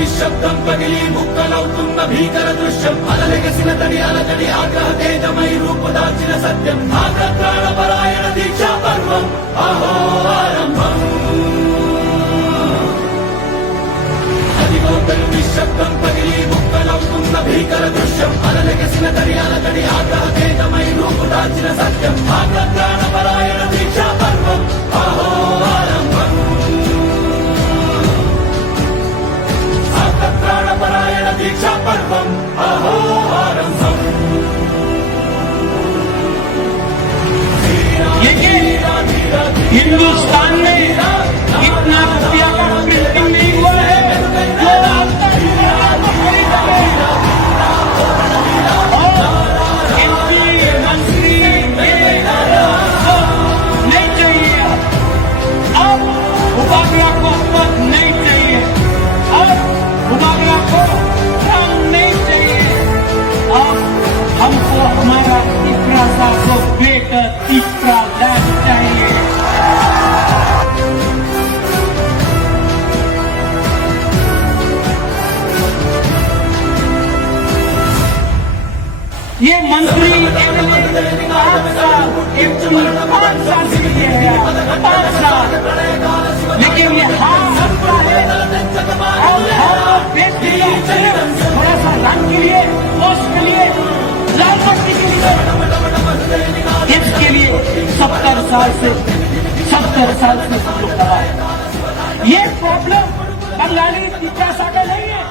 నిశ్శబ్దం పగిలి ముక్కలవుతున్న భీకర దృశ్యం అలలెగసిన తడి అలజడి ఆగ్రహ తేజమై రూపుదాల్చిన సత్యం ఆగ్రహప్రాణపరాయణ దీక్షా పర్వం అహో ఆరంభం అదిగో పెను నిశ్శబ్దం పగిలి ముక్కలవుతున్న భీకర దృశ్యం అలలెగసిన తడి అలజడి ఆగ్రహ తేజమై రూపుదాల్చిన సత్యం ఆగ్రహప్రాణపరాయణ దీక్షా పర్వం అహో ఆరంభం ప్రాణపరాయణ దీక్షా पर्वम अहो आरंभम हिंदुस्तान में इतना रुपया का प्रिंटिंग नहीं हुआ है जो इनकी मंत्री नहीं चाहिए अब उपाध्याय को पद नहीं चाहिए अब उपाध्याय को काम नहीं चाहिए अब हमको हमारा तीसरा साल को बेहतर तीसरा लैब चाहिए। ये मंत्री एमएलए 5 साल एक्चुअली 5 साल से किए हैं 5 साल, लेकिन ये हार सकता है और देश के लिए थोड़ा सा रंग के लिए पोस्ट के लिए लाल बत्ती के लिए इसके लिए 70 साल से सब लोग लगा है। ये प्रॉब्लम बंगाली विद्यासागर नहीं है।